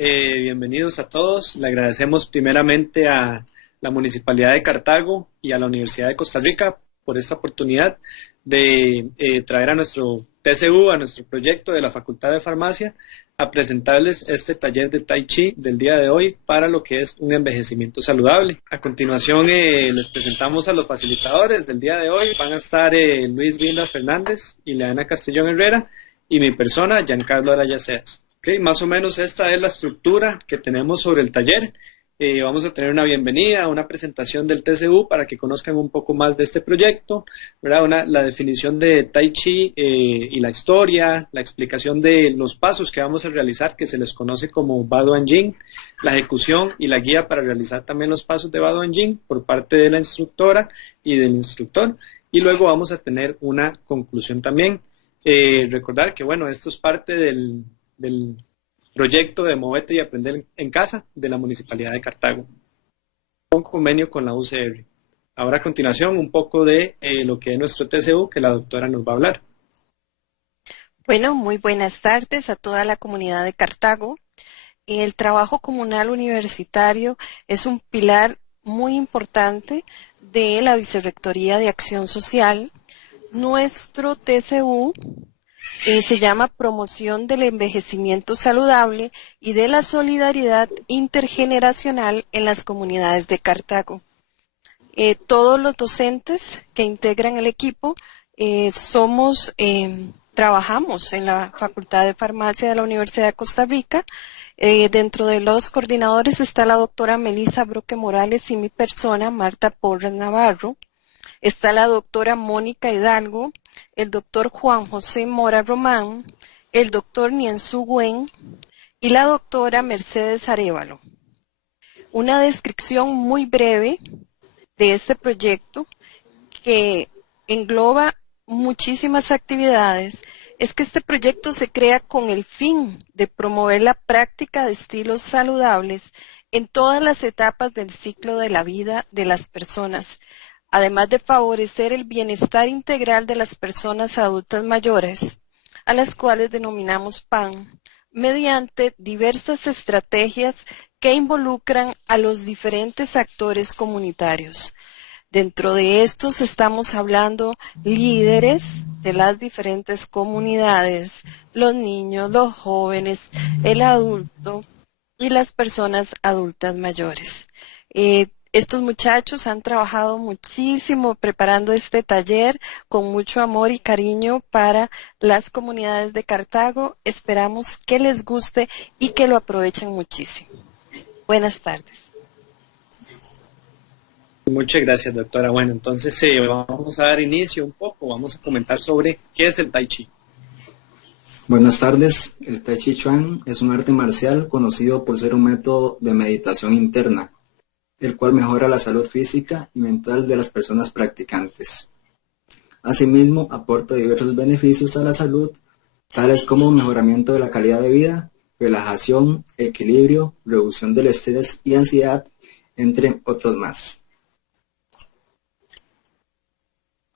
Bienvenidos a todos. Le agradecemos primeramente a la Municipalidad de Cartago y a la Universidad de Costa Rica por esta oportunidad de traer a nuestro TCU, a nuestro proyecto de la Facultad de Farmacia, a presentarles este taller de Tai Chi del día de hoy para lo que es un envejecimiento saludable. A continuación les presentamos a los facilitadores del día de hoy. Van a estar Luis Guinda Fernández y Leana Castellón Herrera y mi persona, Giancarlo Araya Seas. Okay, más o menos esta es la estructura que tenemos sobre el taller. Vamos a tener una bienvenida, una presentación del TCU para que conozcan un poco más de este proyecto, ¿verdad? La definición de Tai Chi y la historia, la explicación de los pasos que vamos a realizar, que se les conoce como Baduan Jing, la ejecución y la guía para realizar también los pasos de Baduan Jing por parte de la instructora y del instructor. Y luego vamos a tener una conclusión también. Recordar que, bueno, esto es parte del proyecto de Movete y Aprender en Casa de la Municipalidad de Cartago, un convenio con la UCR. Ahora a continuación un poco de lo que es nuestro TCU, que la doctora nos va a hablar. Bueno, muy buenas tardes a toda la comunidad de Cartago. El trabajo comunal universitario es un pilar muy importante de la Vicerrectoría de Acción Social. Nuestro TCU se llama Promoción del Envejecimiento Saludable y de la Solidaridad Intergeneracional en las Comunidades de Cartago. Todos los docentes que integran el equipo trabajamos en la Facultad de Farmacia de la Universidad de Costa Rica. Dentro de los coordinadores está la doctora Melissa Broque Morales y mi persona, Marta Porras Navarro. Está la doctora Mónica Hidalgo, el doctor Juan José Mora Román, el doctor Nienzu Guen y la doctora Mercedes Arévalo. Una descripción muy breve de este proyecto que engloba muchísimas actividades es que este proyecto se crea con el fin de promover la práctica de estilos saludables en todas las etapas del ciclo de la vida de las personas, además de favorecer el bienestar integral de las personas adultas mayores, a las cuales denominamos PAN, mediante diversas estrategias que involucran a los diferentes actores comunitarios. Dentro de estos estamos hablando líderes de las diferentes comunidades, los niños, los jóvenes, el adulto y las personas adultas mayores. Estos muchachos han trabajado muchísimo preparando este taller con mucho amor y cariño para las comunidades de Cartago. Esperamos que les guste y que lo aprovechen muchísimo. Buenas tardes. Muchas gracias, doctora. Bueno, entonces vamos a dar inicio un poco, vamos a comentar sobre qué es el Tai Chi. Buenas tardes. El Tai Chi Chuan es un arte marcial conocido por ser un método de meditación interna, el cual mejora la salud física y mental de las personas practicantes. Asimismo, aporta diversos beneficios a la salud, tales como mejoramiento de la calidad de vida, relajación, equilibrio, reducción del estrés y ansiedad, entre otros más.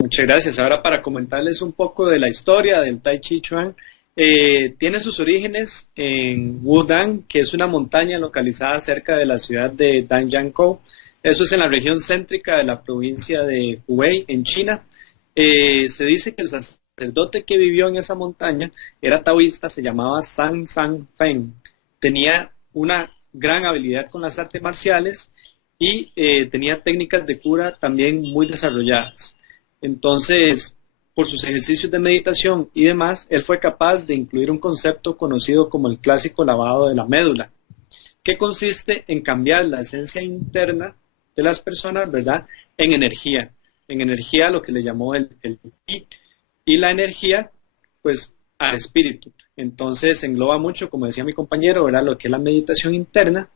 Muchas gracias. Ahora para comentarles un poco de la historia del Tai Chi Chuan, tiene sus orígenes en Wudang, que es una montaña localizada cerca de la ciudad de Danjiangkou. Eso es en la región céntrica de la provincia de Hubei, en China. Se dice que el sacerdote que vivió en esa montaña era taoísta, se llamaba San San Feng. Tenía una gran habilidad con las artes marciales y tenía técnicas de cura también muy desarrolladas. Entonces, por sus ejercicios de meditación y demás, él fue capaz de incluir un concepto conocido como el clásico lavado de la médula, que consiste en cambiar la esencia interna de las personas, ¿verdad?, en energía lo que le llamó el ki, y la energía, pues, al espíritu. Entonces, engloba mucho, como decía mi compañero, ¿verdad?, lo que es la meditación interna,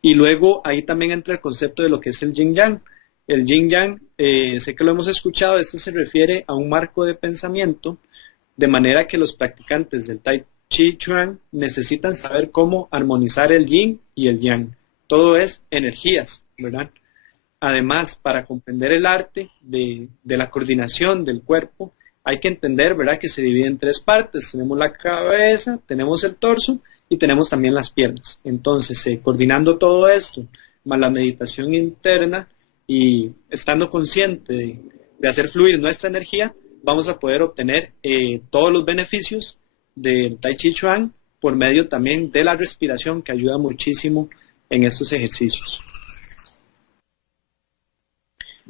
y luego ahí también entra el concepto de lo que es el yin-yang. El yin-yang, sé que lo hemos escuchado, esto se refiere a un marco de pensamiento, de manera que los practicantes del Tai Chi Chuan necesitan saber cómo armonizar el yin y el yang. Todo es energías, ¿verdad? Además, para comprender el arte de la coordinación del cuerpo, hay que entender, ¿verdad?, que se divide en tres partes. Tenemos la cabeza, tenemos el torso y tenemos también las piernas. Entonces, coordinando todo esto, más la meditación interna y estando consciente de hacer fluir nuestra energía, vamos a poder obtener todos los beneficios del Tai Chi Chuan por medio también de la respiración, que ayuda muchísimo en estos ejercicios.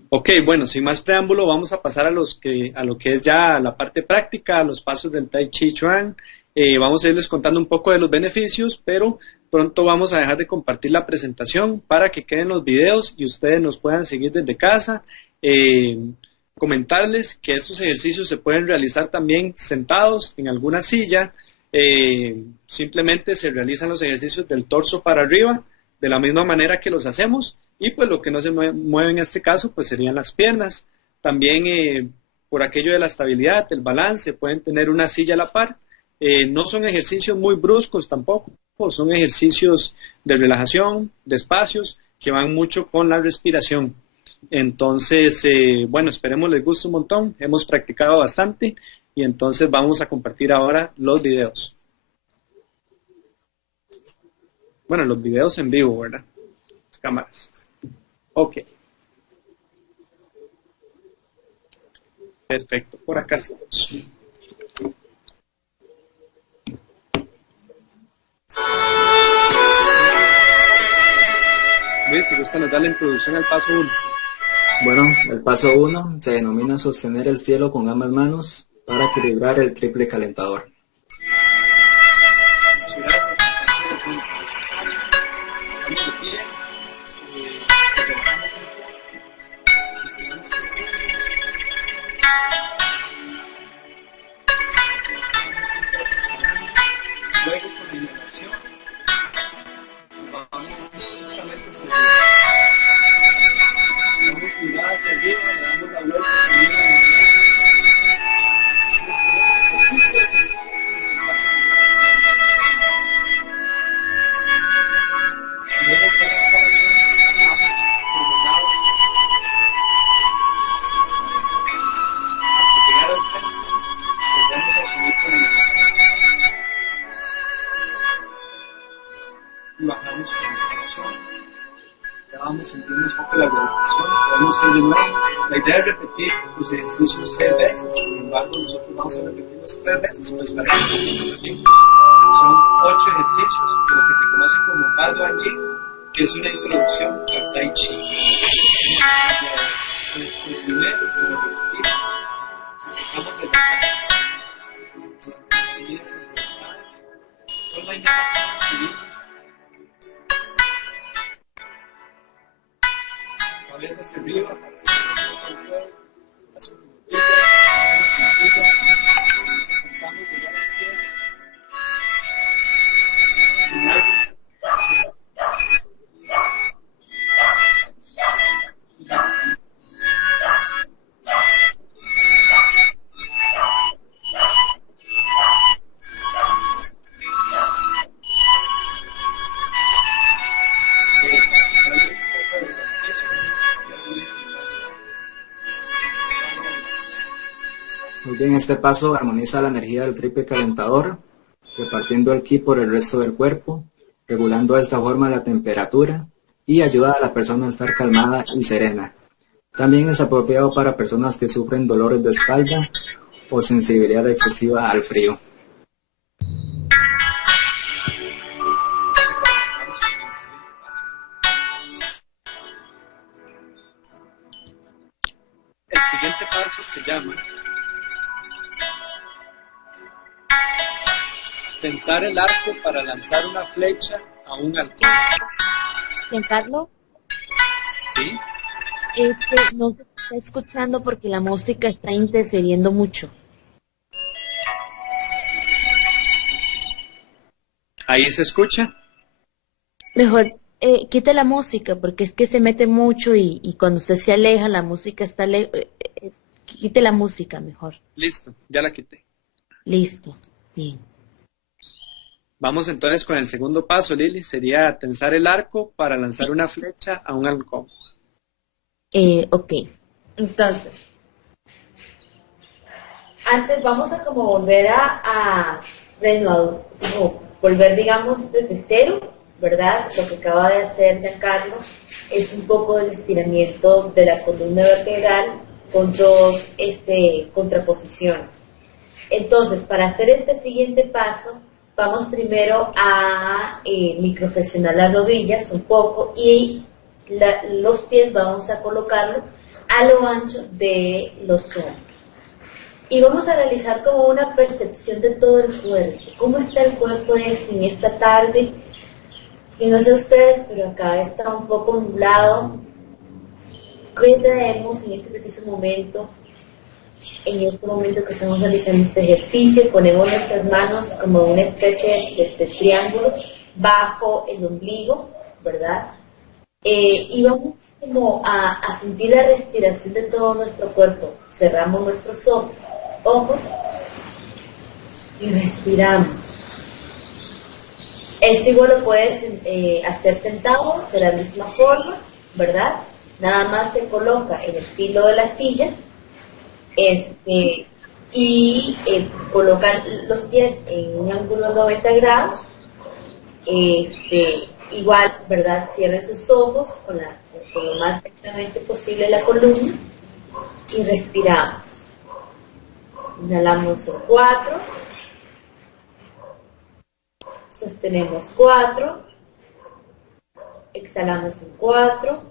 Ok, bueno, sin más preámbulo, vamos a pasar a lo que es ya la parte práctica, los pasos del Tai Chi Chuan. Vamos a irles contando un poco de los beneficios, pero pronto vamos a dejar de compartir la presentación para que queden los videos y ustedes nos puedan seguir desde casa. Comentarles que estos ejercicios se pueden realizar también sentados en alguna silla. Simplemente se realizan los ejercicios del torso para arriba, de la misma manera que los hacemos. Y pues lo que no se mueve en este caso pues serían las piernas. También por aquello de la estabilidad, el balance, pueden tener una silla a la par. No son ejercicios muy bruscos tampoco, son ejercicios de relajación, de espacios, que van mucho con la respiración. Entonces, bueno, esperemos les guste un montón, hemos practicado bastante y entonces vamos a compartir ahora los videos. Bueno, los videos en vivo, ¿verdad? Las cámaras. Ok. Perfecto, por acá estamos. Luis, si gusta nos da la introducción al paso 1. Bueno, el paso 1 se denomina sostener el cielo con ambas manos para equilibrar el triple calentador. Muchas gracias. Luego con la inhalación vamos justamente hacia arriba. Damos mirada hacia arriba, le damos la vuelta hacia arriba. Luego con la exhalación bajamos por el lado hasta llegar al centro. Volvemos a subir con la inhalación y bajamos con la exhalación. Ya vamos sintiendo un poco la relajación, podemos ir de nuevo. La idea es repetir los ejercicios 6 veces, sin embargo nosotros vamos a repetirlos 3 veces, pues para que también son 8 ejercicios de lo que se conoce como Ba Duan Yin, que es una introducción al Tai Chi. Pues el primero, como repetir, estamos relajados, seguidas entrelazadas, con la inhalación seguimos. Cabeza hacia arriba, para hacer el cuerpo, hacia un poquito, intentamos llegar al cielo. Muy bien, este paso armoniza la energía del triple calentador, repartiendo el ki por el resto del cuerpo, regulando de esta forma la temperatura y ayuda a la persona a estar calmada y serena. También es apropiado para personas que sufren dolores de espalda o sensibilidad excesiva al frío. El siguiente paso se llama tensar el arco para lanzar una flecha a un halcón. Giancarlo, ¿Sí? no se está escuchando porque la música está interfiriendo mucho. ¿Ahí se escucha? Mejor quite la música porque es que se mete mucho y cuando usted se aleja la música está lejos. Quite la música mejor. Listo, ya la quité. Listo, bien. Vamos entonces con el segundo paso, Lili. Sería tensar el arco para lanzar una flecha a un halcón. Ok, entonces, antes vamos a como volver a de nuevo, volver, digamos, desde cero, ¿verdad? Lo que acaba de hacer Giancarlo es un poco del estiramiento de la columna vertebral con dos contraposiciones. Entonces, para hacer este siguiente paso, vamos primero a microflexionar las rodillas un poco y los pies vamos a colocarlo a lo ancho de los hombros. Y vamos a realizar como una percepción de todo el cuerpo. ¿Cómo está el cuerpo en esta tarde? Y no sé ustedes, pero acá está un poco nublado. ¿Qué traemos en este preciso momento? En este momento que estamos realizando este ejercicio, ponemos nuestras manos como una especie de triángulo bajo el ombligo, ¿verdad? Y vamos como a sentir la respiración de todo nuestro cuerpo. Cerramos nuestros ojos y respiramos. Esto igual lo puedes hacer sentado de la misma forma, ¿verdad? Nada más se coloca en el filo de la silla y colocan los pies en un ángulo de 90 grados. Igual, ¿verdad? Cierren sus ojos con lo más perfectamente posible la columna y respiramos. Inhalamos en 4, sostenemos 4, exhalamos en 4,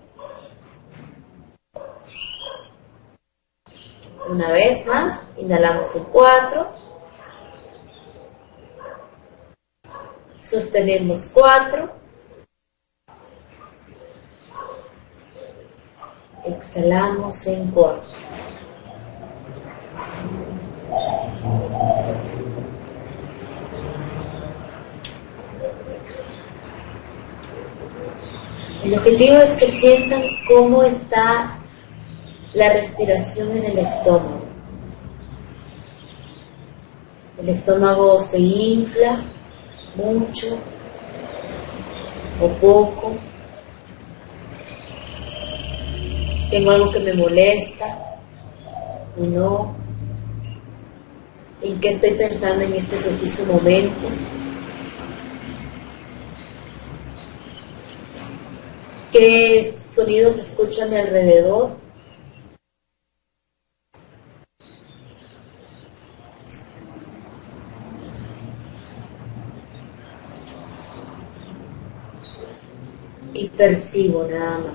una vez más, inhalamos en 4, sostenemos 4, exhalamos en 4. El objetivo es que sientan cómo está la respiración en el estómago. El estómago se infla mucho o poco. Tengo algo que me molesta o no. ¿En qué estoy pensando en este preciso momento? ¿Qué sonidos escucho a mi alrededor? Y percibo nada más.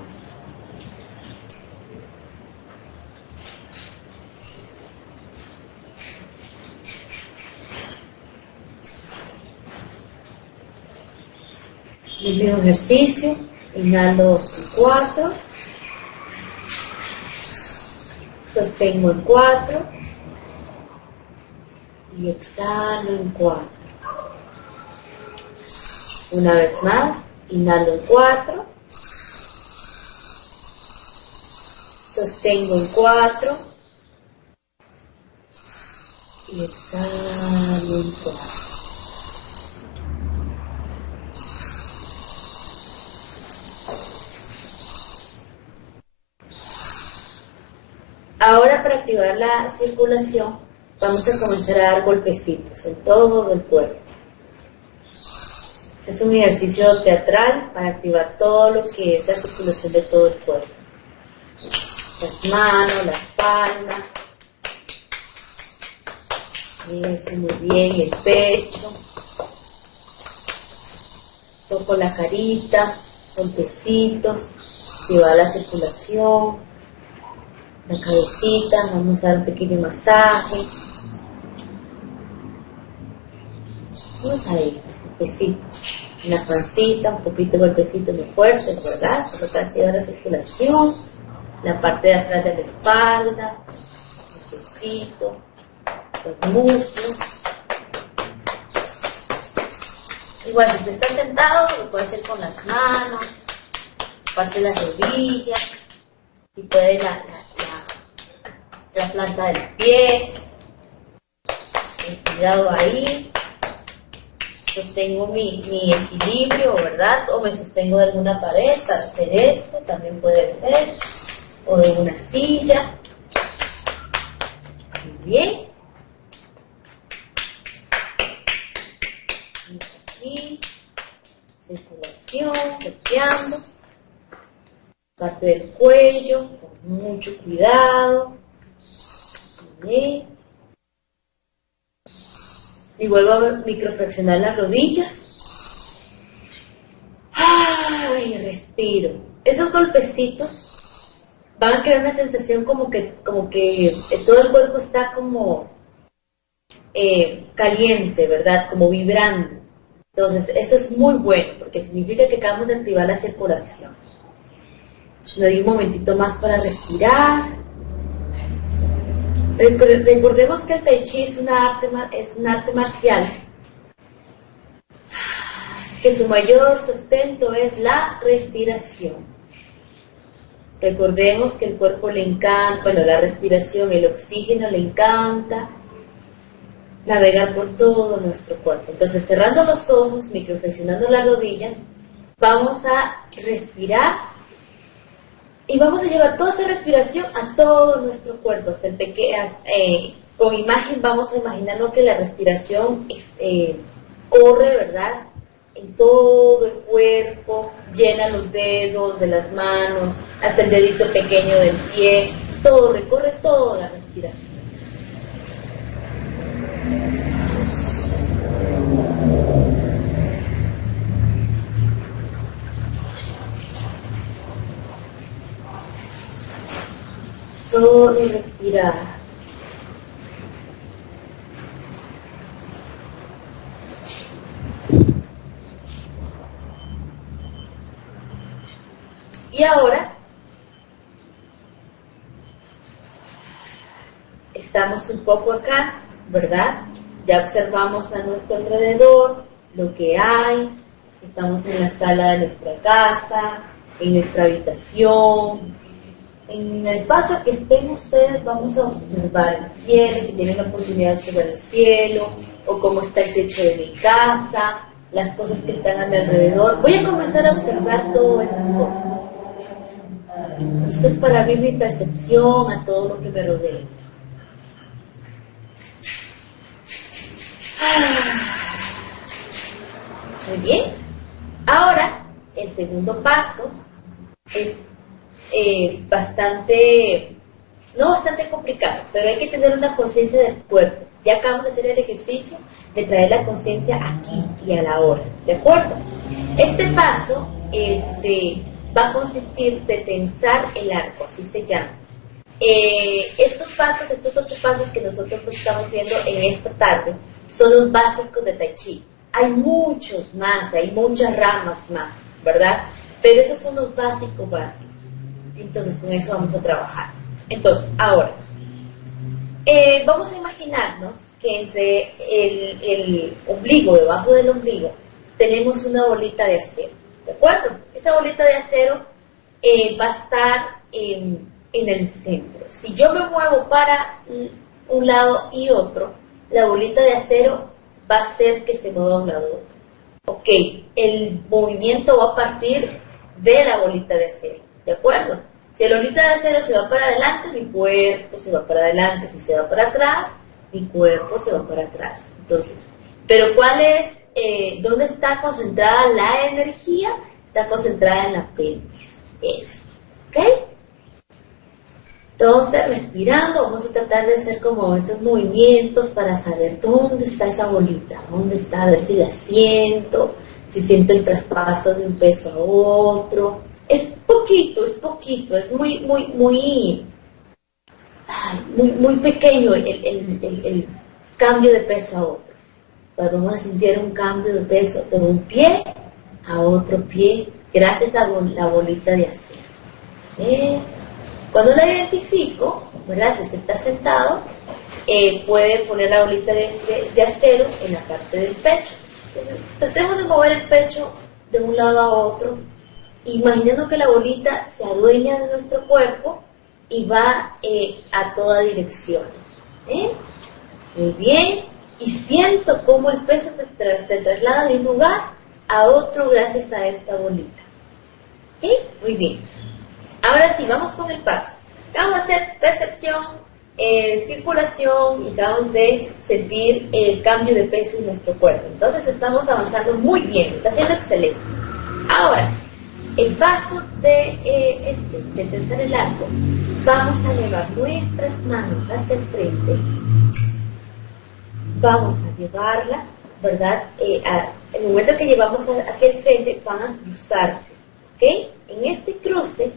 El mismo ejercicio, inhalo en 4, sostengo en 4 y exhalo en 4. Una vez más, inhalo en 4, sostengo en 4 y exhalo en 4. Ahora, para activar la circulación, vamos a comenzar a dar golpecitos en todo el cuerpo. Es un ejercicio teatral para activar todo lo que es la circulación de todo el cuerpo. Las manos, las palmas. Eso, muy bien, el pecho. Toco la carita, golpecitos, activar la circulación. La cabecita, vamos a dar un pequeño masaje. Vamos a ir, golpecitos. En la pancita, un poquito de golpecito muy fuerte, ¿verdad? Se trata de activar la circulación. La parte de atrás de la espalda, el pechito, los muslos. Igual, si usted está sentado, lo puede hacer con las manos, parte de las rodillas, si puede la planta del pie, cuidado ahí, sostengo mi equilibrio, ¿verdad? O me sostengo de alguna pared para hacer esto, también puede ser, o de una silla. Muy bien. respiración, bloqueando. Parte del cuello, con mucho cuidado. Bien. Y vuelvo a microflexionar las rodillas. Ay, respiro. Esos golpecitos van a crear una sensación como que todo el cuerpo está como caliente, ¿verdad? Como vibrando. Entonces, eso es muy bueno, porque significa que acabamos de activar la circulación. Me doy un momentito más para respirar. Recordemos que el Tai Chi es un arte marcial, que su mayor sustento es la respiración. Recordemos que el cuerpo le encanta, bueno, la respiración, el oxígeno le encanta navegar por todo nuestro cuerpo. Entonces, cerrando los ojos, microflexionando las rodillas, vamos a respirar y vamos a llevar toda esa respiración a todo nuestro cuerpo. Con imagen vamos a imaginarnos que la respiración corre, ¿verdad?, en todo el cuerpo, llena los dedos de las manos, hasta el dedito pequeño del pie, todo, recorre toda la respiración. Solo respirar. Y ahora estamos un poco acá, ¿verdad? Ya observamos a nuestro alrededor lo que hay. Estamos en la sala de nuestra casa, en nuestra habitación. En el espacio que estén ustedes, vamos a observar el cielo, si tienen la oportunidad de observar el cielo, o cómo está el techo de mi casa, las cosas que están a mi alrededor. Voy a comenzar a observar todas esas cosas. Esto es para abrir mi percepción a todo lo que me rodea. Muy bien. Ahora, el segundo paso es bastante complicado, pero hay que tener una conciencia del cuerpo. Ya acabamos de hacer el ejercicio de traer la conciencia aquí y a la hora, ¿de acuerdo? Este paso va a consistir de tensar el arco, así se llama. Estos 8 pasos que nosotros estamos viendo en esta tarde son los básicos de Tai Chi. Hay muchos más, hay muchas ramas más, ¿verdad? Pero esos son los básicos. Entonces, con eso vamos a trabajar. Entonces, ahora, vamos a imaginarnos que entre el ombligo, debajo del ombligo, tenemos una bolita de acero, ¿de acuerdo? Esa bolita de acero va a estar en el centro. Si yo me muevo para un lado y otro, la bolita de acero va a hacer que se mueva a un lado y otro. Ok, el movimiento va a partir de la bolita de acero, ¿de acuerdo? Si la bolita de acero se va para adelante, mi cuerpo se va para adelante. Si se va para atrás, mi cuerpo se va para atrás. Entonces, pero ¿dónde está concentrada la energía? Está concentrada en la pelvis. Eso, ¿ok? Entonces, respirando, vamos a tratar de hacer como esos movimientos para saber dónde está esa bolita, dónde está, a ver si la siento, si siento el traspaso de un peso a otro. Es poquito, es muy pequeño el cambio de peso a otros. Pero vamos a sentir un cambio de peso de un pie a otro pie gracias a la bolita de acero. Cuando la identifico, ¿verdad? Si usted está sentado, puede poner la bolita de acero en la parte del pecho. Entonces, tratemos de mover el pecho de un lado a otro, imaginando que la bolita se adueña de nuestro cuerpo y va a todas direcciones. Muy bien. Y siento cómo el peso se traslada de un lugar a otro gracias a esta bolita. ¿Ok? Muy bien. Ahora sí, vamos con el paso. Vamos a hacer percepción, circulación y acabamos de sentir el cambio de peso en nuestro cuerpo. Entonces estamos avanzando muy bien, está siendo excelente. Ahora, el paso de tensar el arco, vamos a llevar nuestras manos hacia el frente, vamos a llevarla, ¿verdad? El momento que llevamos aquí al frente van a cruzarse, ¿ok? En este cruce,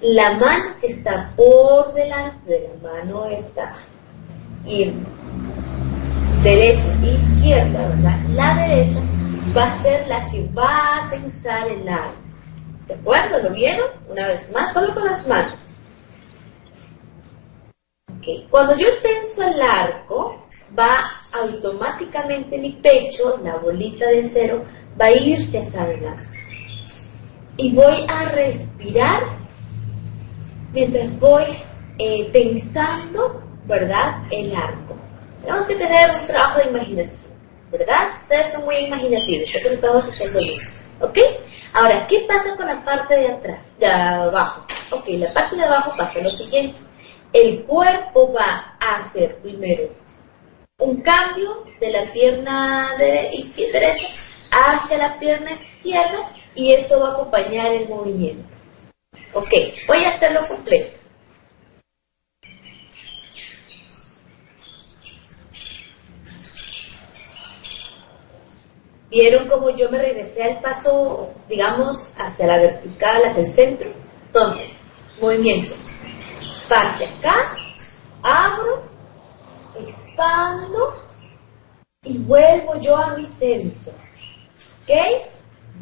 la mano que está por delante de la mano esta, y derecha e izquierda, ¿verdad? La derecha va a ser la que va a tensar el arco. ¿De acuerdo? ¿Lo vieron? Una vez más, solo con las manos. Okay. Cuando yo tenso el arco, va automáticamente mi pecho, la bolita de acero, va a irse hacia adelante. Y voy a respirar mientras voy tensando, ¿verdad?, el arco. Tenemos que tener un trabajo de imaginación, ¿verdad? Ustedes son muy imaginativos, eso lo estamos haciendo bien. ¿Ok? Ahora, ¿qué pasa con la parte de atrás, de abajo? Ok, la parte de abajo pasa lo siguiente. El cuerpo va a hacer primero un cambio de la pierna derecha hacia la pierna izquierda y esto va a acompañar el movimiento. Ok, voy a hacerlo completo. ¿Vieron cómo yo me regresé al paso, digamos, hacia la vertical, hacia el centro? Entonces, movimiento. Parte acá, abro, expando y vuelvo yo a mi centro. ¿Ok?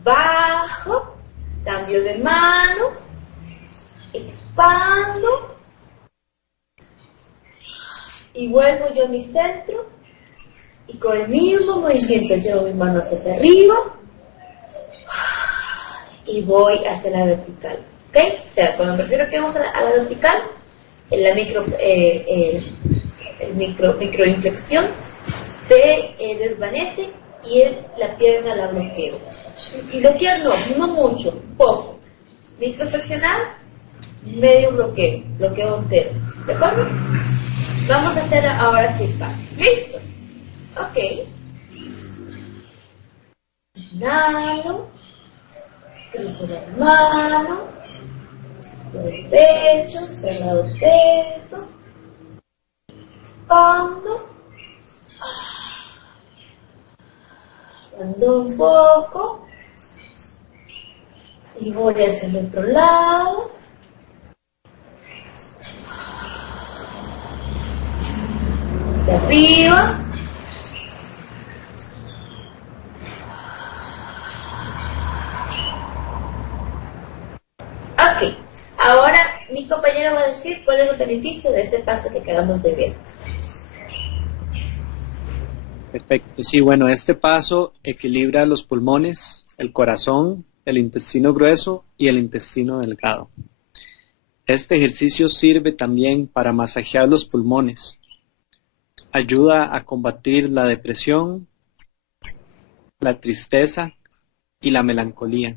Bajo, cambio de mano, expando y vuelvo yo a mi centro. Y con el mismo movimiento llevo mis manos hacia arriba y voy hacia la vertical. ¿Ok? O sea, cuando me refiero que vamos a la vertical, en la microinflexión se desvanece y la pierna la bloqueo. Y bloquear no mucho, poco. Microflexionar, medio bloqueo entero. ¿De acuerdo? Vamos a hacer ahora sí pasos. ¿Listos? Ok. Inhalo, cruzo la mano, el pecho, el lado tenso, expando, dando un poco, y voy hacia el otro lado, hacia arriba. Ok, ahora mi compañero va a decir cuál es el beneficio de ese paso que acabamos de ver. Perfecto, sí, bueno, este paso equilibra los pulmones, el corazón, el intestino grueso y el intestino delgado. Este ejercicio sirve también para masajear los pulmones. Ayuda a combatir la depresión, la tristeza y la melancolía.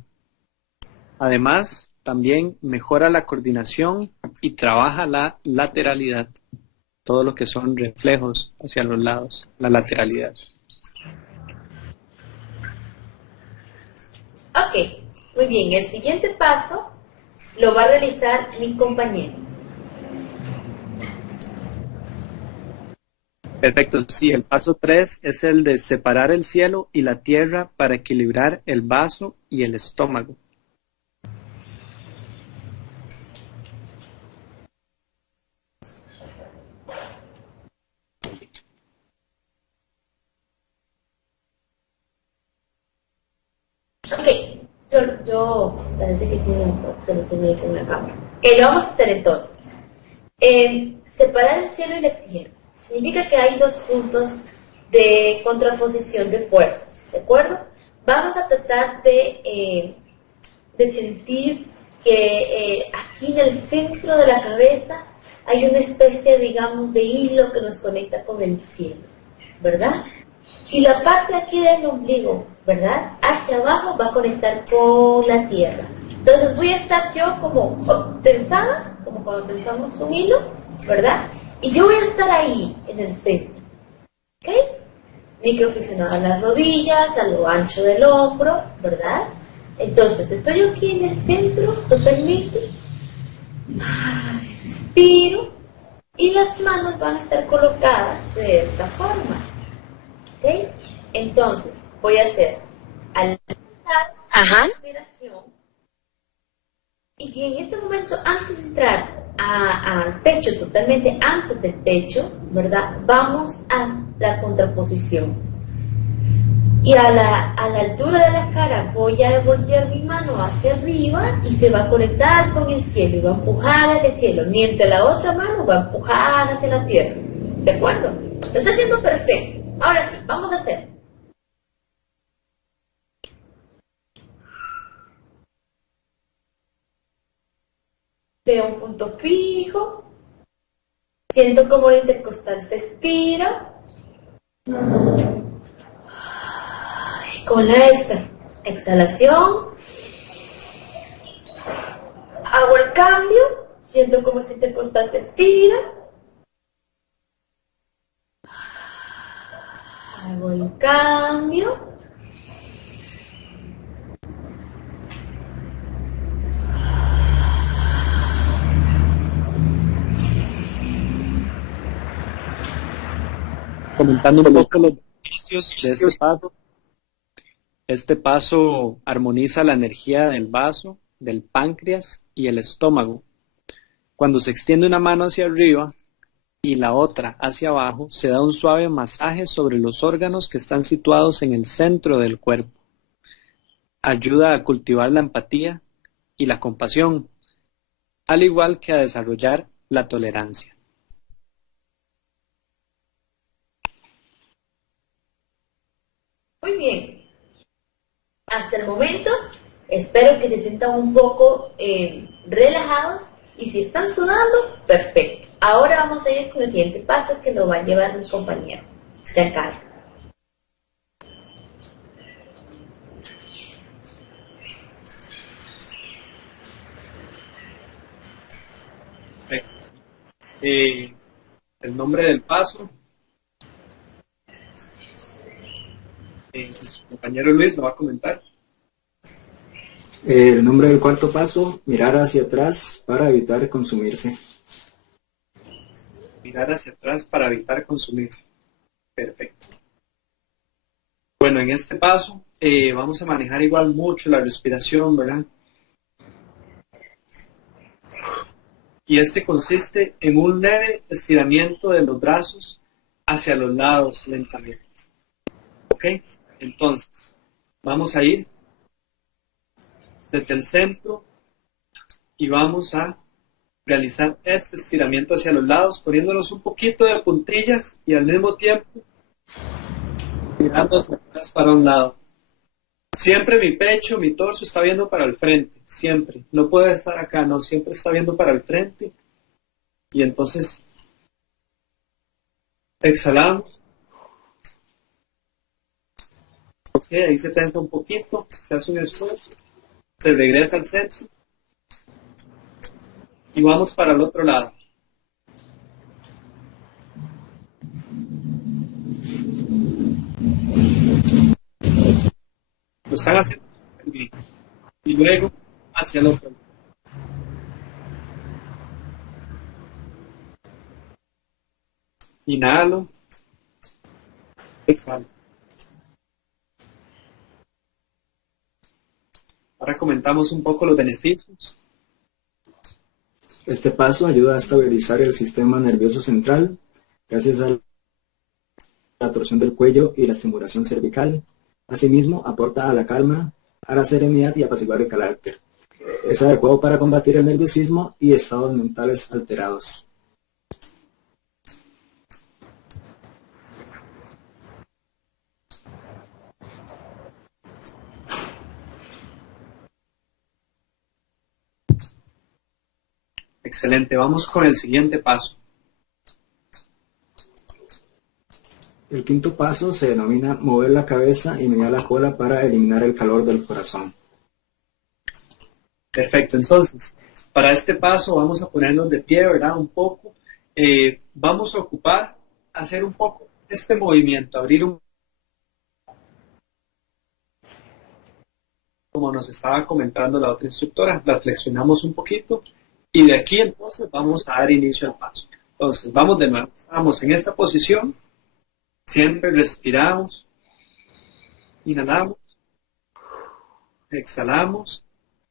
Además, también mejora la coordinación y trabaja la lateralidad, todo lo que son reflejos hacia los lados, la lateralidad. Ok, muy bien, el siguiente paso lo va a realizar mi compañero. Perfecto, sí, el paso 3 es el de separar el cielo y la tierra para equilibrar el vaso y el estómago. Ok, yo parece que tiene solución ahí con la cámara. Lo vamos a hacer entonces. Separar el cielo y la tierra. Significa que hay dos puntos de contraposición de fuerzas, ¿de acuerdo? Vamos a tratar de sentir que aquí en el centro de la cabeza hay una especie, digamos, de hilo que nos conecta con el cielo, ¿verdad? Y la parte aquí del ombligo, ¿verdad? Hacia abajo va a conectar con la tierra. Entonces voy a estar yo como tensada, como cuando tensamos un hilo, ¿verdad? Y yo voy a estar ahí, en el centro. ¿Ok? Microflexionada las rodillas, a lo ancho del hombro, ¿verdad? Entonces, estoy aquí en el centro totalmente. Ay, respiro. Y las manos van a estar colocadas de esta forma. ¿Ok? Entonces, voy a hacer al levantar la respiración. Y en este momento, antes de entrar al pecho, totalmente antes del pecho, ¿verdad? Vamos a la contraposición. Y a la altura de la cara voy a voltear mi mano hacia arriba y se va a conectar con el cielo y va a empujar hacia el cielo, mientras la otra mano va a empujar hacia la tierra. ¿De acuerdo? Lo está haciendo perfecto. Ahora sí, vamos a hacer. Veo un punto fijo. Siento como el intercostal se estira. Con la exhalación, hago el cambio, siento como ese intercostal se estira. Hago el cambio. Comentando un poco los beneficios de este paso. Este paso armoniza la energía del vaso, del páncreas y el estómago. Cuando se extiende una mano hacia arriba y la otra hacia abajo, se da un suave masaje sobre los órganos que están situados en el centro del cuerpo. Ayuda a cultivar la empatía y la compasión, al igual que a desarrollar la tolerancia. Muy bien. Hasta el momento, espero que se sientan un poco relajados y si están sudando, perfecto. Ahora vamos a ir con el siguiente paso que lo va a llevar mi compañero, Giancarlo. El nombre del paso, su compañero Luis lo va a comentar. El nombre del cuarto paso, mirar hacia atrás para evitar consumirse. Mirar hacia atrás para evitar consumirse. Perfecto. Bueno, en este paso vamos a manejar igual mucho la respiración, ¿verdad? Y este consiste en un leve estiramiento de los brazos hacia los lados lentamente. ¿Ok? Entonces, vamos a ir desde el centro y vamos a realizar este estiramiento hacia los lados, poniéndonos un poquito de puntillas y al mismo tiempo mirando hacia atrás para un lado. Siempre mi pecho, mi torso está viendo para el frente, siempre. No puede estar acá, no, siempre está viendo para el frente. Y entonces exhalamos. Ok, ahí se tensa un poquito, se hace un esfuerzo, se regresa al centro y vamos para el otro lado. Lo están haciendo bien. Y luego hacia el otro lado. Inhalo, exhalo. Ahora comentamos un poco los beneficios. Este paso ayuda a estabilizar el sistema nervioso central gracias a la torsión del cuello y la estimulación cervical. Asimismo, aporta a la calma, a la serenidad y apaciguar el carácter. Es adecuado para combatir el nerviosismo y estados mentales alterados. Excelente, vamos con el siguiente paso. El quinto paso se denomina mover la cabeza y menear la cola para eliminar el calor del corazón. Perfecto, entonces, para este paso vamos a ponernos de pie, ¿verdad? Un poco. Vamos a ocupar, hacer un poco este movimiento, abrir un como nos estaba comentando la otra instructora. La flexionamos un poquito y de aquí entonces vamos a dar inicio al paso. Entonces, vamos de nuevo. Estamos en esta posición, siempre respiramos, inhalamos, exhalamos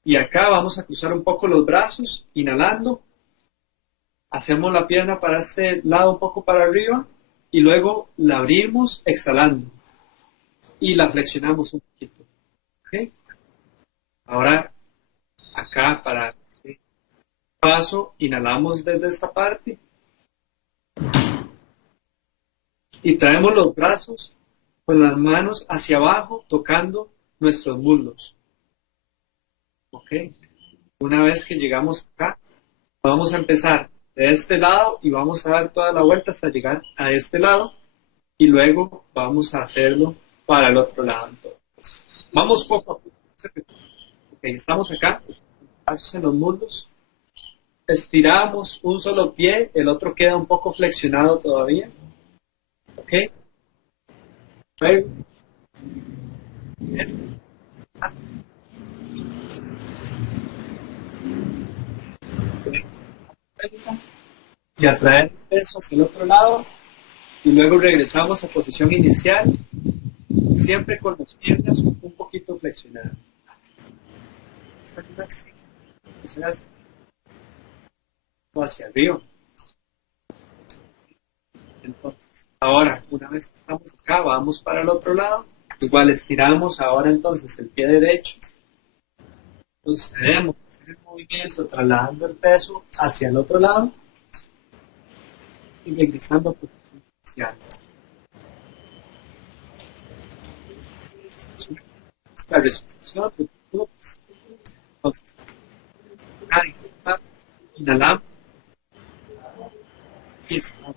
y acá vamos a cruzar un poco los brazos, inhalando, hacemos la pierna para este lado un poco para arriba y luego la abrimos exhalando y la flexionamos un poquito. ¿Okay? Ahora acá para este paso inhalamos desde esta parte y traemos los brazos con las manos hacia abajo tocando nuestros muslos. ¿Ok? Una vez que llegamos acá, vamos a empezar de este lado y vamos a dar toda la vuelta hasta llegar a este lado y luego vamos a hacerlo para el otro lado. Entonces, vamos poco a poco. Ok, estamos acá, brazos en los muslos, estiramos un solo pie, el otro queda un poco flexionado todavía. ¿Ok? Luego, y atraer el peso hacia el otro lado y luego regresamos a posición inicial, siempre con las piernas un poquito flexionadas. Hacia arriba. Entonces, ahora, una vez que estamos acá, vamos para el otro lado. Igual estiramos ahora entonces el pie derecho. Procedemos a hacer el movimiento trasladando el peso hacia el otro lado y regresando a posición inicial. La respiración de todos. Entonces, inhalamos y exhalamos.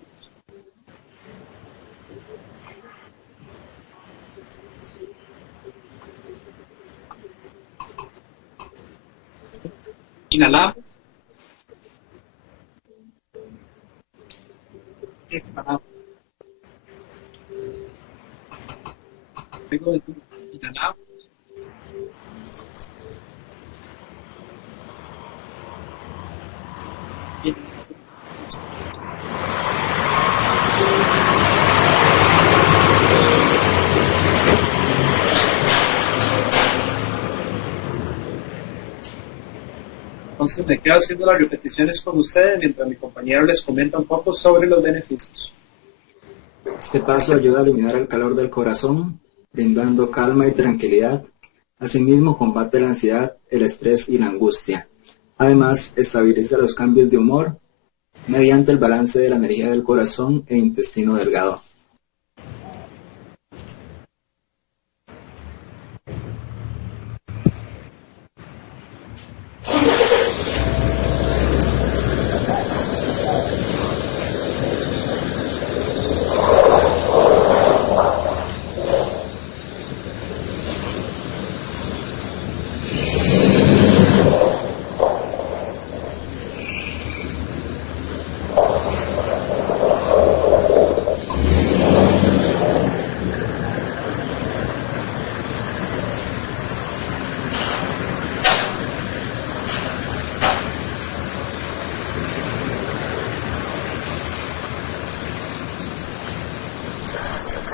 Inhalamos y exhalamos. Luego inhalamos y entonces me quedo haciendo las repeticiones con ustedes mientras mi compañero les comenta un poco sobre los beneficios. Este paso ayuda a eliminar el calor del corazón, brindando calma y tranquilidad. Asimismo, combate la ansiedad, el estrés y la angustia. Además, estabiliza los cambios de humor mediante el balance de la energía del corazón e intestino delgado.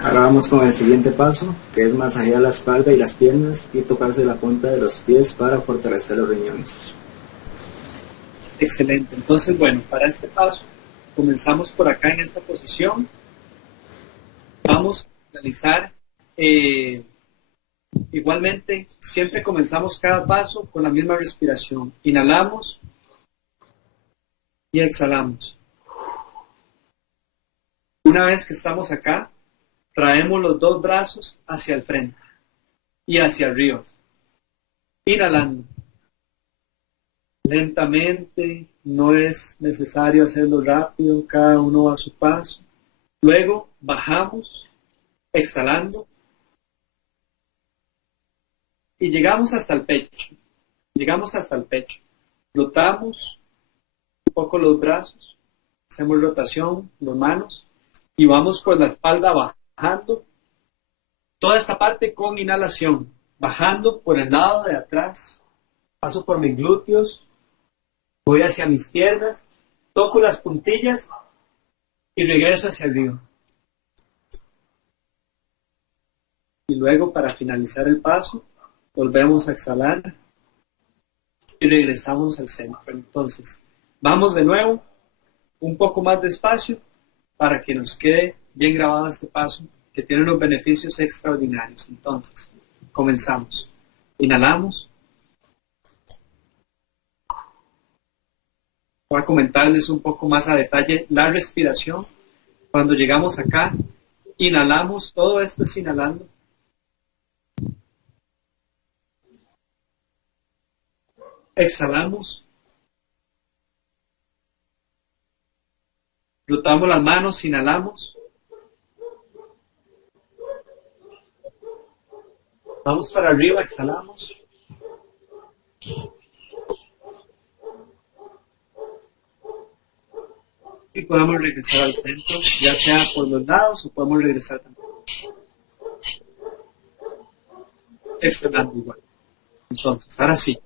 Ahora vamos con el siguiente paso, que es masajear la espalda y las piernas y tocarse la punta de los pies para fortalecer los riñones. Excelente. Entonces, bueno, para este paso, comenzamos por acá en esta posición. Vamos a realizar, igualmente, siempre comenzamos cada paso con la misma respiración. Inhalamos y exhalamos. Una vez que estamos acá, traemos los dos brazos hacia el frente y hacia arriba. Inhalando. Lentamente, no es necesario hacerlo rápido, cada uno a su paso. Luego bajamos, exhalando, y llegamos hasta el pecho. Llegamos hasta el pecho. Rotamos un poco los brazos, hacemos rotación, las manos, y vamos por la espalda bajando toda esta parte con inhalación. bajando por el lado de atrás, paso por mis glúteos, voy hacia mis piernas, toco las puntillas y regreso hacia arriba. Y luego, para finalizar el paso, volvemos a exhalar y regresamos al centro. Entonces, vamos de nuevo, un poco más despacio, para que nos quede bien grabado este paso, que tiene unos beneficios extraordinarios. Entonces, comenzamos. Inhalamos. Voy a comentarles un poco más a detalle la respiración. Cuando llegamos acá, inhalamos, todo esto es inhalando. Exhalamos. Frotamos las manos, inhalamos. Vamos para arriba, exhalamos. Y podemos regresar al centro, ya sea por los lados o podemos regresar también. Exhalando igual. Entonces, ahora sí.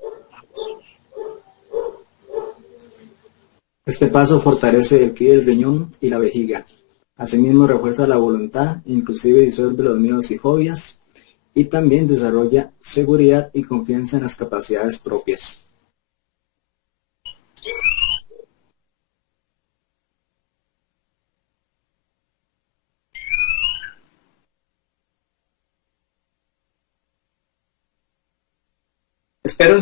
Este paso fortalece el ki del riñón y la vejiga. Asimismo refuerza la voluntad, inclusive disuelve los miedos y fobias, y también desarrolla seguridad y confianza en las capacidades propias. Espero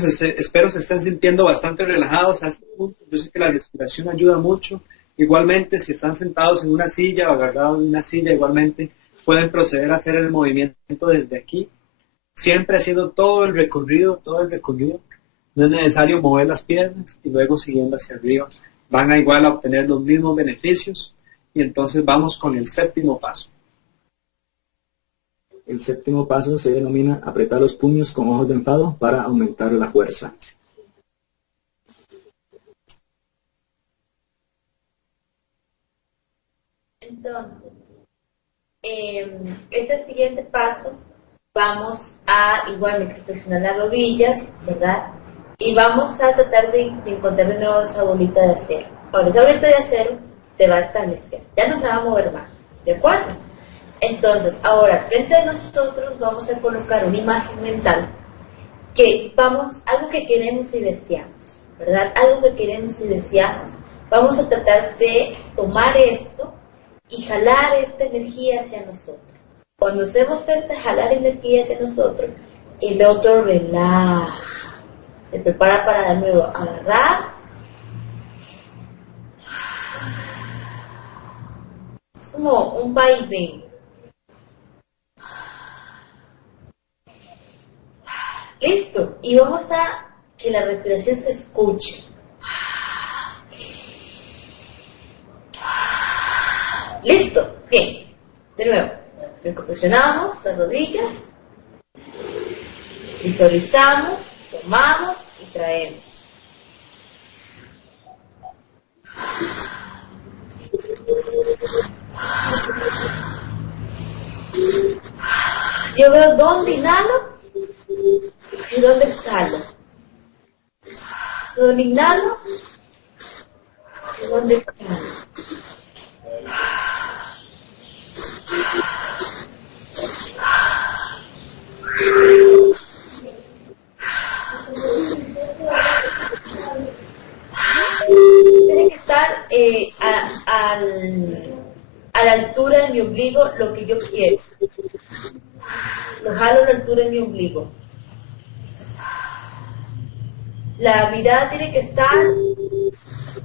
se estén sintiendo bastante relajados a este punto. Yo sé que la respiración ayuda mucho. Igualmente, si están sentados en una silla o agarrados en una silla, igualmente pueden proceder a hacer el movimiento desde aquí. Siempre haciendo todo el recorrido. No es necesario mover las piernas y luego siguiendo hacia arriba. Van a igual a obtener los mismos beneficios. Y entonces vamos con el séptimo paso. El séptimo paso se denomina apretar los puños con ojos de enfado para aumentar la fuerza. Entonces, este siguiente paso, vamos a igualmente flexionar las rodillas, ¿verdad? Y vamos a tratar de encontrar de nuevo esa bolita de acero. Ahora, esa bolita de acero se va a establecer, ya no se va a mover más, ¿de acuerdo? Entonces, ahora, frente a nosotros vamos a colocar una imagen mental algo que queremos y deseamos, ¿verdad? Algo que queremos y deseamos. Vamos a tratar de tomar esto y jalar esta energía hacia nosotros. Cuando hacemos jalar energía hacia nosotros, el otro relaja. Se prepara para de nuevo agarrar. Es como un vaivén. Listo, y vamos a que la respiración se escuche. Listo, bien. De nuevo, presionamos las rodillas, visualizamos, tomamos y traemos. Yo veo dónde inhalo y dónde exhalo. Dónde inhalo y dónde exhalo. Tiene que estar a la altura de mi ombligo lo que yo quiero. Lo jalo a la altura de mi ombligo. La mirada tiene que estar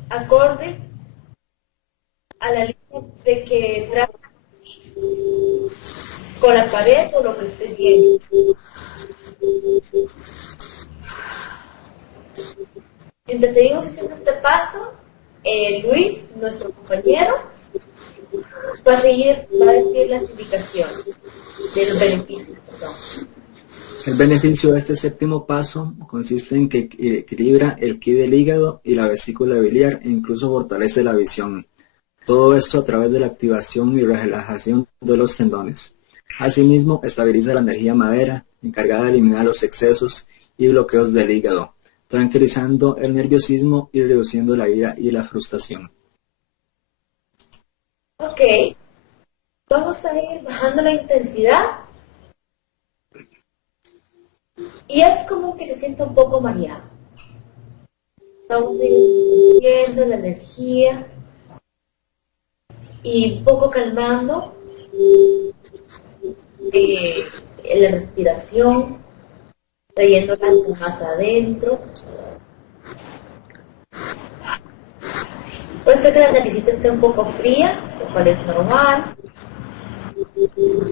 acorde a la línea de que traza con la pared o lo que esté viendo. Mientras seguimos haciendo este paso, Luis, nuestro compañero, va a decir las indicaciones de los beneficios. Perdón. El beneficio de este séptimo paso consiste en que equilibra el ki del hígado y la vesícula biliar e incluso fortalece la visión. Todo esto a través de la activación y relajación de los tendones. Asimismo, estabiliza la energía madera encargada de eliminar los excesos y bloqueos del hígado, tranquilizando el nerviosismo y reduciendo la ira y la frustración. Ok, vamos a ir bajando la intensidad y es como que se sienta un poco mareado. Vamos a ir viendo la energía y un poco calmando la respiración, trayéndola más adentro. Puede ser que la naricita esté un poco fría, lo cual es normal.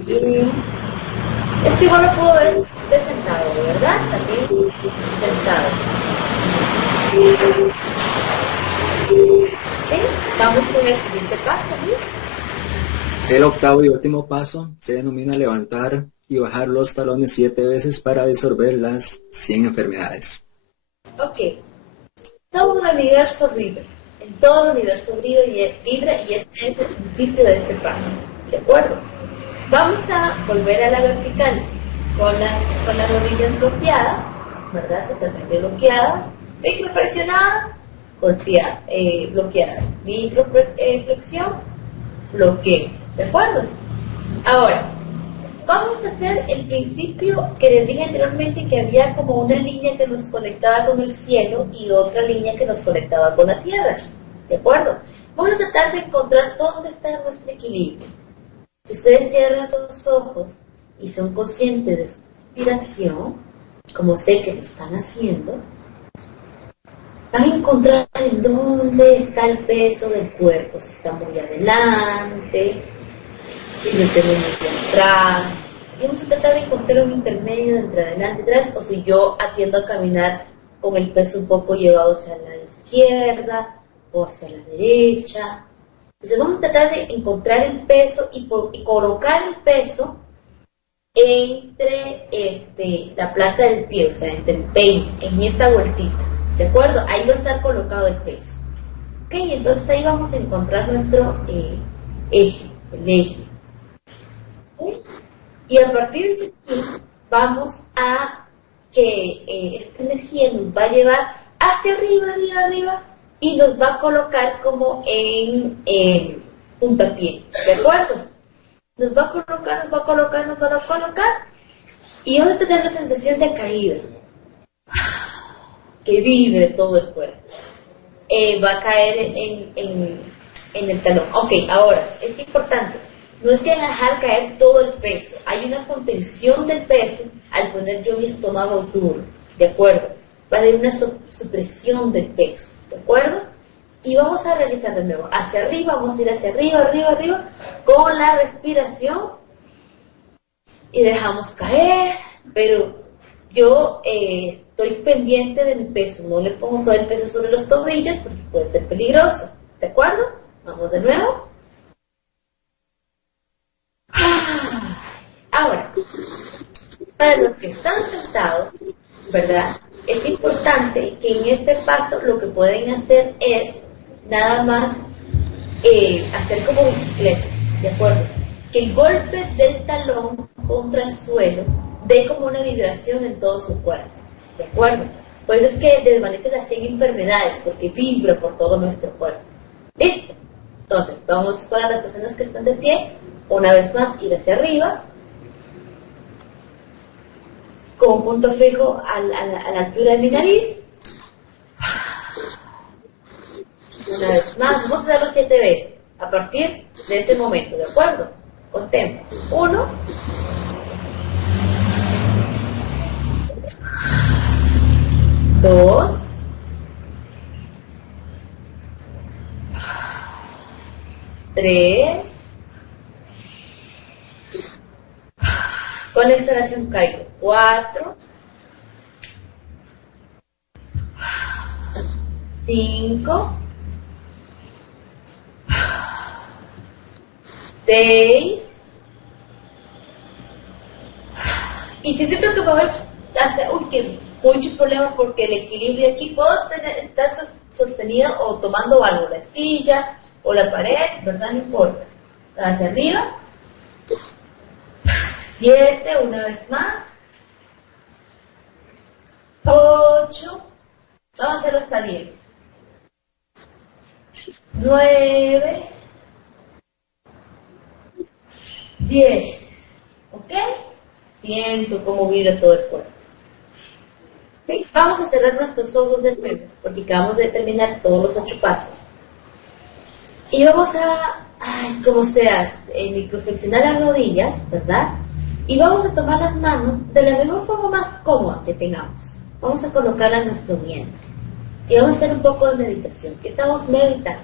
Bien. Esto igual lo puedo ver de sentado, ¿verdad? También sentado. Bien. Vamos con el siguiente paso, Luis. El octavo y último paso se denomina levantar y bajar los talones 7 veces para disolver las 100 enfermedades. Ok. Todo el universo vibra. En todo el universo vibra y este es el principio de este paso. ¿De acuerdo? Vamos a volver a la vertical con las rodillas bloqueadas, ¿verdad? Totalmente bloqueadas, microflexionadas, bloqueadas, microflexión, bloqueo, ¿de acuerdo? Ahora, vamos a hacer el principio que les dije anteriormente, que había como una línea que nos conectaba con el cielo y otra línea que nos conectaba con la tierra, ¿de acuerdo? Vamos a tratar de encontrar dónde está nuestro equilibrio. Si ustedes cierran sus ojos y son conscientes de su respiración, como sé que lo están haciendo, van a encontrar en dónde está el peso del cuerpo, si está muy adelante, si lo tenemos muy atrás. Y vamos a tratar de encontrar un intermedio entre adelante y atrás, o si yo atiendo a caminar con el peso un poco llevado hacia la izquierda o hacia la derecha. Entonces vamos a tratar de encontrar el peso y colocar el peso entre la planta del pie, o sea, entre el peine, en esta vueltita, ¿de acuerdo? Ahí va a estar colocado el peso. Ok, entonces ahí vamos a encontrar nuestro eje, el eje. ¿Okay? Y a partir de aquí vamos a que esta energía nos va a llevar hacia arriba, arriba, arriba, y nos va a colocar como en puntapié, ¿de acuerdo? Nos va a colocar, nos va a colocar, nos va a colocar, y vamos a tener la sensación de caída, que vibre todo el cuerpo. Va a caer en el talón. Ok, ahora, es importante, no es que dejar caer todo el peso, hay una contención del peso al poner yo mi estómago duro, ¿de acuerdo? Va a haber una supresión del peso, ¿de acuerdo? Y vamos a realizar de nuevo, hacia arriba, vamos a ir hacia arriba, arriba, arriba, con la respiración, y dejamos caer, pero yo estoy pendiente de mi peso, no le pongo todo el peso sobre los tobillos porque puede ser peligroso, ¿de acuerdo? Vamos de nuevo. Ahora, para los que están sentados, ¿verdad? Es importante que en este paso lo que pueden hacer es nada más hacer como bicicleta, ¿de acuerdo? Que el golpe del talón contra el suelo dé como una vibración en todo su cuerpo, ¿de acuerdo? Por eso es que desvanece las 100 enfermedades, porque vibra por todo nuestro cuerpo. ¿Listo? Entonces, vamos para las personas que están de pie, una vez más ir hacia arriba, con un punto fijo a la altura de mi nariz. Una vez más, vamos a darlo 7 veces, a partir de este momento, ¿de acuerdo? Contemos. 1, 2, 3, con la exhalación caigo, 4, 5, 6, y si siento que me voy a hacer, que mucho problema porque el equilibrio aquí, puedo estar sostenida o tomando algo, la silla o la pared, ¿verdad? No importa. Hacia arriba, 7, una vez más, 8, vamos a hacerlo hasta 10. 9, 10. ¿Ok? Siento cómo vibra todo el cuerpo. ¿Okay? Vamos a cerrar nuestros ojos de nuevo, porque acabamos de terminar todos los 8 pasos. Y vamos a, como seas, microflexionar las rodillas, ¿verdad? Y vamos a tomar las manos de la mejor forma más cómoda que tengamos. Vamos a colocarla en nuestro vientre. Y vamos a hacer un poco de meditación, que estamos meditando.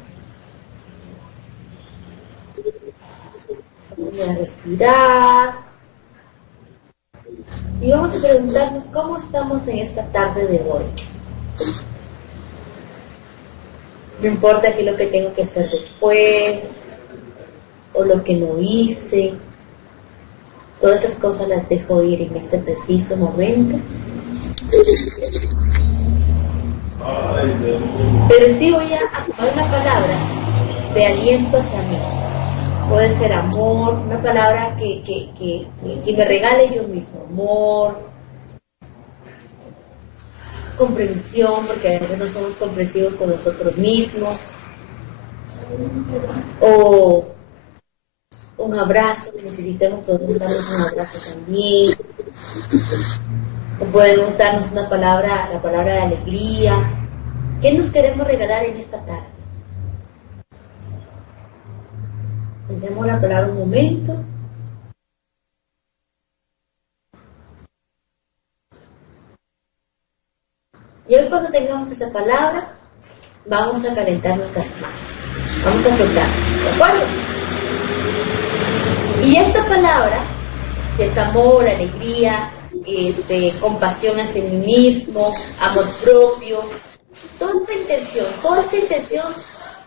Vamos a respirar. Y vamos a preguntarnos cómo estamos en esta tarde de hoy. No importa qué es lo que tengo que hacer después, o lo que no hice. Todas esas cosas las dejo ir en este preciso momento. Pero sí voy a tomar una palabra de aliento hacia mí. Puede ser amor, una palabra que me regale yo mismo. Amor, comprensión, porque a veces no somos comprensivos con nosotros mismos. O un abrazo, necesitamos todos darnos un abrazo también. O podemos darnos una palabra, la palabra de alegría. ¿Qué nos queremos regalar en esta tarde? Pensemos la palabra un momento. Y hoy cuando tengamos esa palabra, vamos a calentar nuestras manos. Vamos a frotarnos, ¿de acuerdo? Y esta palabra, si es amor, alegría, compasión hacia mí mismo, amor propio, toda esta intención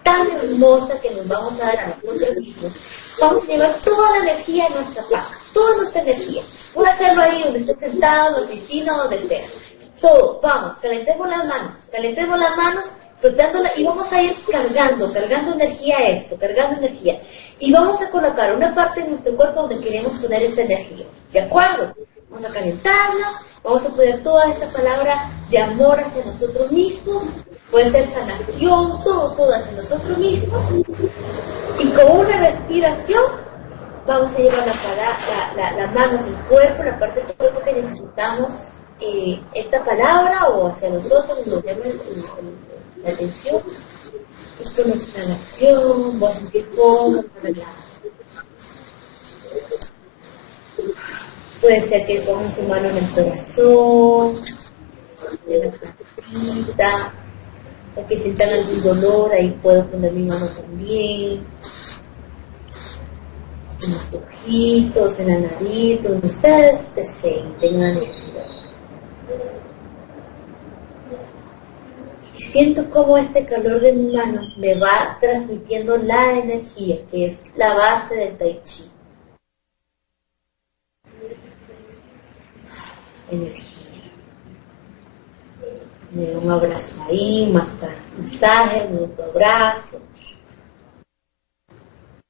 tan hermosa que nos vamos a dar a nosotros mismos, vamos a llevar toda la energía en nuestra paz, toda nuestra energía. Voy a hacerlo ahí donde esté sentado, en la oficina, donde sea. Todo, vamos, calentemos las manos, frotándola y vamos a ir cargando energía a esto, cargando energía. Y vamos a colocar una parte de nuestro cuerpo donde queremos poner esta energía. ¿De acuerdo? Vamos a calentarla, vamos a poner toda esta palabra de amor hacia nosotros mismos. Puede ser sanación, todo hacia nosotros mismos. Y con una respiración vamos a llevar las manos del cuerpo, la parte del cuerpo que necesitamos esta palabra o hacia nosotros, nos llama la atención. Y con exhalación voy a sentir cómo relajado. Puede ser que pongan su mano en el corazón, en la pancita. O que sientan algún dolor, ahí puedo poner mi mano también. En los ojitos, en la nariz, donde ustedes deseen, tengan necesidad. Y siento cómo este calor de mi mano me va transmitiendo la energía, que es la base del Tai Chi. Energía. Me doy un abrazo ahí, un masaje, me doy un abrazo.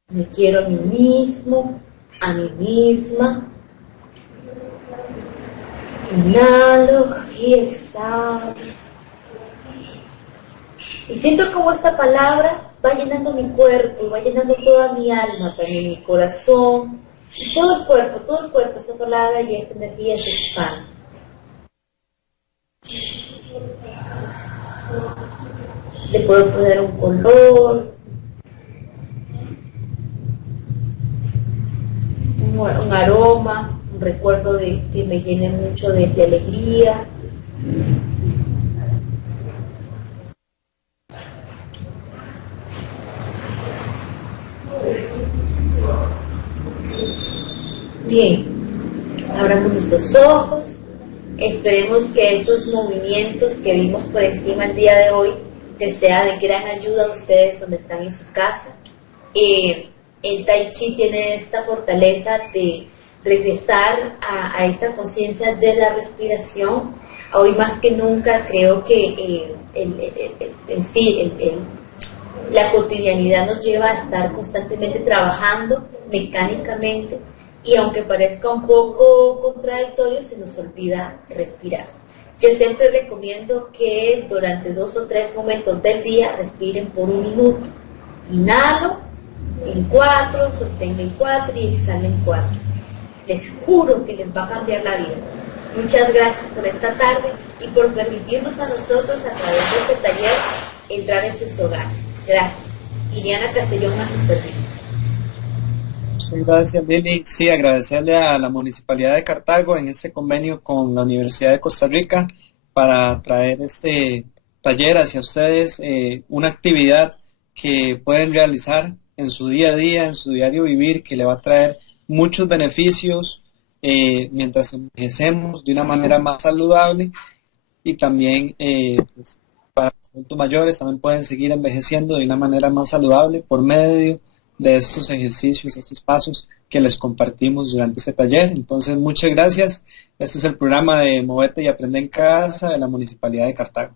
Me quiero a mí mismo, a mí misma. Inhalo y exhalo. Y siento como esta palabra va llenando mi cuerpo, va llenando toda mi alma, también mi corazón, y todo el cuerpo, esta palabra y esta energía se expande. Le puedo poner un color, un aroma, un recuerdo de que me llene mucho de alegría. Bien, abramos nuestros ojos. Esperemos que estos movimientos que vimos por encima el día de hoy les sea de gran ayuda a ustedes donde están en su casa. El Tai Chi tiene esta fortaleza de regresar a esta conciencia de la respiración. Hoy más que nunca creo que la cotidianidad nos lleva a estar constantemente trabajando mecánicamente. Y aunque parezca un poco contradictorio, se nos olvida respirar. Yo siempre recomiendo que durante 2 o 3 momentos del día respiren por 1 minuto. Inhalo en 4, sostengo en 4 y exhalo en 4. Les juro que les va a cambiar la vida. Muchas gracias por esta tarde y por permitirnos a nosotros a través de este taller entrar en sus hogares. Gracias. Iliana Castellón, a su servicio. Muchas gracias, Lili. Sí, agradecerle a la Municipalidad de Cartago en este convenio con la Universidad de Costa Rica para traer este taller hacia ustedes, una actividad que pueden realizar en su día a día, en su diario vivir, que le va a traer muchos beneficios mientras envejecemos de una manera más saludable y también pues, para los adultos mayores también pueden seguir envejeciendo de una manera más saludable por medio de estos ejercicios, estos pasos que les compartimos durante este taller. Entonces, muchas gracias. Este es el programa de Movete y Aprende en Casa de la Municipalidad de Cartago.